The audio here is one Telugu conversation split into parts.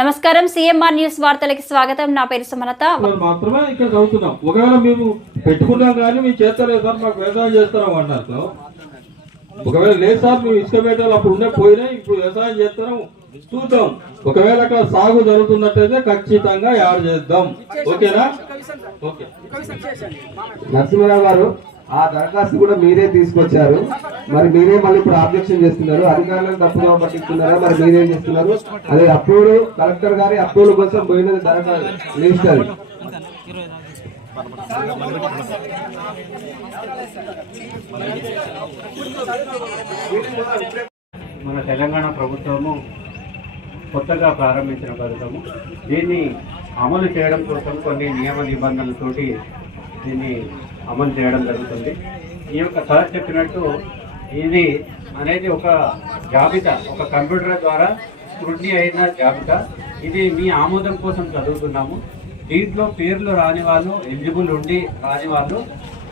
నమస్కారం సిఎంఆర్ న్యూస్ వార్తలకి స్వాగతం. నా పేరు సుమలత. వాళ్ళు మాత్రమే ఇక్కడ చదువుతున్నాం. ఒకవేళ మేము పెట్టుకున్నాం కానీ మేము చేస్తలేదు సార్ మాకు వ్యవసాయం చేస్తున్నాం అన్నారు ఒకవేళ లేదు సార్ మేము ఇసుక పెట్టాలి అప్పుడు ఉండే పోయినా ఇప్పుడు వ్యవసాయం చేస్తున్నాం చూద్దాం. ఒకవేళ అక్కడ సాగు జరుగుతున్నట్టయితే ఖచ్చితంగా యాడ్ చేద్దాం. ఓకేనా? ఓకే నరసింహరావు గారు ఆ దరఖాస్తు కూడా మీరే తీసుకొచ్చారు. మరి మీరే మళ్ళీ ఇప్పుడు ఆబ్జెక్షన్ చేస్తున్నారు. అధికారులను తప్పుగా పట్టిస్తున్నారా? మరి మీరేం చేస్తున్నారు? అదే అప్రూవల్ కలెక్టర్ గారి అప్రూవల్ కోసం పోయినది దరఖాస్తు లిస్ట్ అది. మన తెలంగాణ ప్రభుత్వము కొత్తగా ప్రారంభించిన పథకము దీన్ని అమలు చేయడం కోసం కొన్ని నియమ నిబంధనలతోటి దీన్ని అమలు చేయడం జరుగుతుంది. ఈ యొక్క సార్ చెప్పినట్టు ఇది అనేది ఒక జాబితా ఒక కంప్యూటర్ ద్వారా స్క్రూటినీ అయిన జాబితా. ఇది మీ ఆమోదం కోసం చదువుతున్నాము. దీంట్లో పేర్లు రాని వాళ్ళు ఎలిజిబుల్ ఉండి రాని వాళ్ళు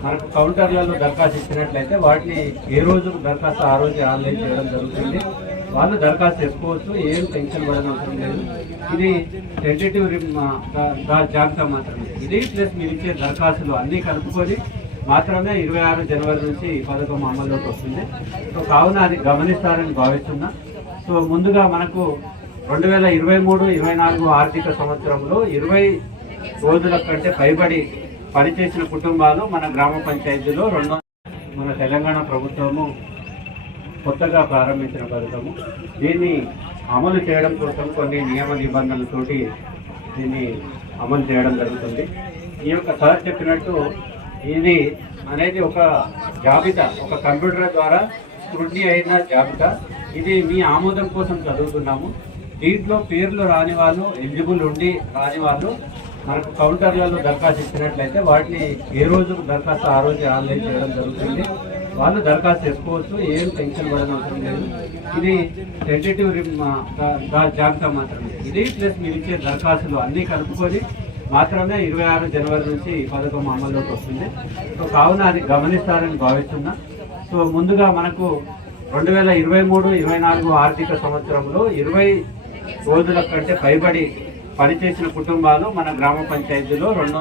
మనకు కౌంటర్లలో దరఖాస్తు ఇచ్చినట్లయితే వాటిని ఏ రోజు దరఖాస్తు ఆ రోజు ఆన్లైన్ చేయడం జరుగుతుంది. వాళ్ళు దరఖాస్తు చేసుకోవచ్చు ఏం పెన్షన్ పడని అవసరం లేదు. ఇది టెంటేటివ్ జాబితా మాత్రమే. ఇది ప్లస్ మీరు ఇచ్చే దరఖాస్తులు అన్నీ కలుపుకొని మాత్రమే ఇరవై ఆరు జనవరి నుంచి ఈ పథకం అమల్లోకి వస్తుంది. సో కావున అది గమనిస్తారని భావిస్తున్నా. సో ముందుగా మనకు రెండు వేల ఇరవై మూడు ఇరవై నాలుగు ఆర్థిక సంవత్సరంలో ఇరవై రోజుల కంటే పైబడి పనిచేసిన కుటుంబాలు మన గ్రామ పంచాయతీలో రెండు మన తెలంగాణ ప్రభుత్వము కొత్తగా ప్రారంభించిన పథకము. దీన్ని అమలు చేయడం కోసం కొన్ని నియమ నిబంధనలతోటి దీన్ని అమలు చేయడం జరుగుతుంది. ఈ యొక్క సార్ చెప్పినట్టు ఇది అనేది ఒక జాబితా ఒక కంప్యూటర్ ద్వారా స్క్రూటినీ అయిన జాబితా. ఇది మీ ఆమోదం కోసం చదువుతున్నాము. దీంట్లో పేర్లు రాని వాళ్ళు ఎలిజిబుల్ ఉండి రాని వాళ్ళు మనకు కౌంటర్లలో దరఖాస్తు ఇచ్చినట్లయితే వాటిని ఏ రోజు దరఖాస్తు ఆ రోజు ఆన్లైన్ చేయడం జరుగుతుంది. వాళ్ళు దరఖాస్తు చేసుకోవచ్చు ఏం పెన్షన్ పడని అవసరం లేదు. ఇది టెంటేటివ్ జాబితా మాత్రమే. ఇది ప్లస్ మీరు ఇచ్చే దరఖాస్తులు అన్నీ కలుపుకొని మాత్రమే ఇరవై ఆరు జనవరి నుంచి ఈ పథకం అమల్లోకి వస్తుంది. సో కావున అది గమనిస్తారని భావిస్తున్నా. సో ముందుగా మనకు రెండు వేల ఇరవై మూడు ఇరవై నాలుగు ఆర్థిక సంవత్సరంలో ఇరవై రోజుల కంటే పైబడి పనిచేసిన కుటుంబాలు మన గ్రామ పంచాయతీలో రెండు